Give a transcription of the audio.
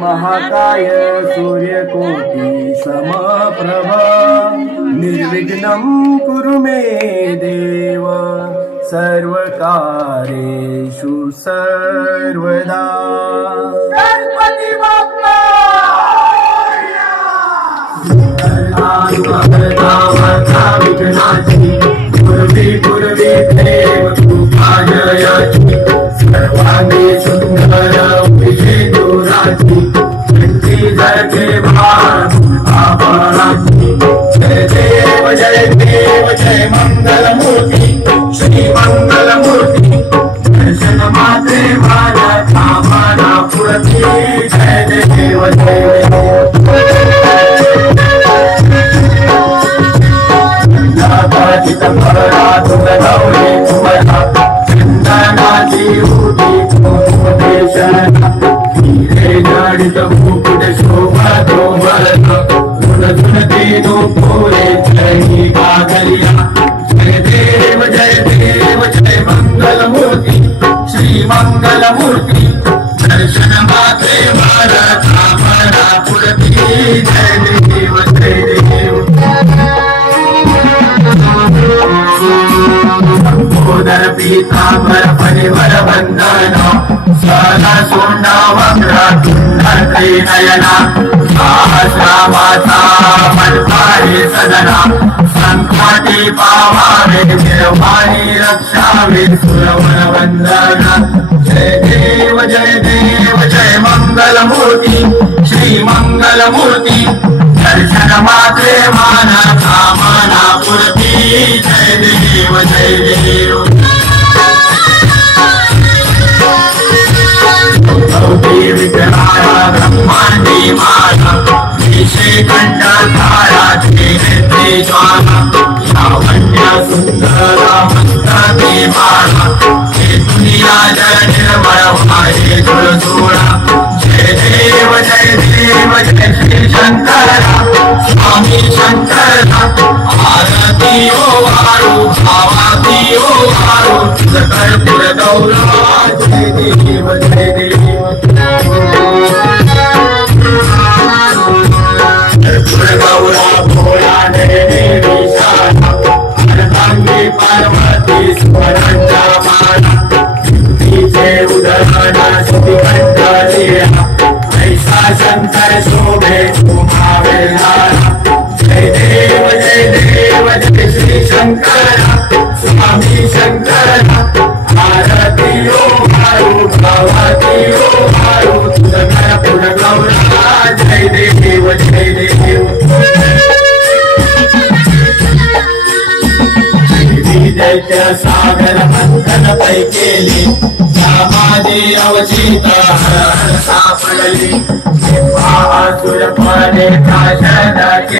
महाकाय सूर्यकोटि समप्रभा निर्विघ्नं कुरु मे देव सर्वकार्येषु सर्वदा। गणपति बाप्पा विघ्नाची पूर्वी देव कृपाजयाची सर्वांगी सुंदर दुराची जरके भाराची जय देव जय मंगलमूर्ती श्री मंगलमूर्ती दर्शन मात्रे माझ्या कामना पूर्ती जय देव जय चितंबरा तुम गौरी तुम्हारा चंदनाची उठी उपदेशना हीरे जडित मुकुट शोभा दोबरन गुण गुण तीनों पूरे जय गागरिया जय देव जय मंगलमूर्ति श्री मंगलमूर्ति दर्शन मात्रे मारा कामना पूर्ति जय देव जय देव। संबोधन पीतांबर परिवर वंदना साला सोंडा वक्रा तुंडे नयना सहस्रामाता मल्पारे सदना संकटी पावावे निर्वाणी रक्षावे सुरवर वंदना जय देव जय मंगलमूर्ति श्री मंगलमूर्ति दर्शन मात्रे माना कामना पूर्ति जय देव जय देव। विग्रहाया ब्रह्मांडी माया विषे कंठधारा नेत्रे ज्वाला लावण्य सुंदर मस्तके माला हे दुनिया जय निर्मळ वाहे जुळजुळा जय देव जय श्री शंकरा स्वामी शंकरा आरती ओ वारू भावाती ओ वारू कर्पूर गौरा जय देव जय देव। गौरा भोला देवी शाला अर्धांगी पार्वती सुवरांच्या माला तिचे उदहरण श्रीकंठलीला ऐसा शंकर शोभे उमावे लाला जय देव जय श्री शंकरा स्वामी शंकरा आरती ओ मारू भावाती ओ मारू तुझ कर्पूर गौरा जय देव जय देव। दैत्य सागर मंथन पै केली समाधी अवचित हर सापडली असुर पणे प्राशन